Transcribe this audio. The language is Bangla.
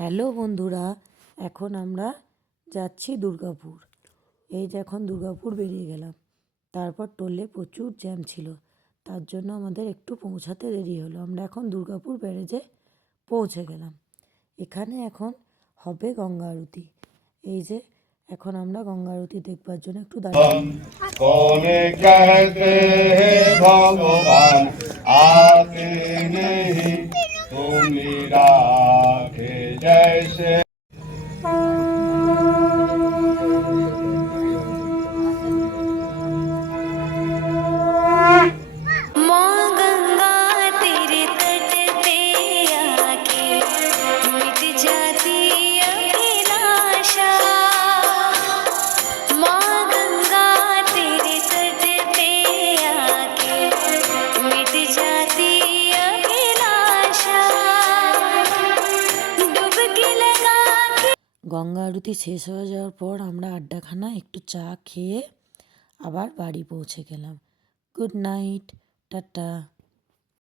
হ্যালো বন্ধুরা, এখন আমরা যাচ্ছি দুর্গাপুর। এই যে এখন দুর্গাপুর বেরিয়ে গেলাম। তারপর টোলে প্রচুর জ্যাম ছিল, তার জন্য আমাদের একটু পৌঁছাতে দেরি হলো। আমরা এখন দুর্গাপুর ব্যারেজে পৌঁছে গেলাম। এখানে এখন হবে গঙ্গা আরতি। এই যে এখন আমরা গঙ্গা আরতি দেখবার জন্য একটু দাঁড়িয়ে। कौने कहते हैं भगवान आते नहीं तुम राखे जैसे। গঙ্গা আরতি শেষ হয়ে যাওয়ার পর আমরা আড্ডাখানা একটু চা খেয়ে আবার বাড়ি পৌঁছে গেলাম। Good night, tata.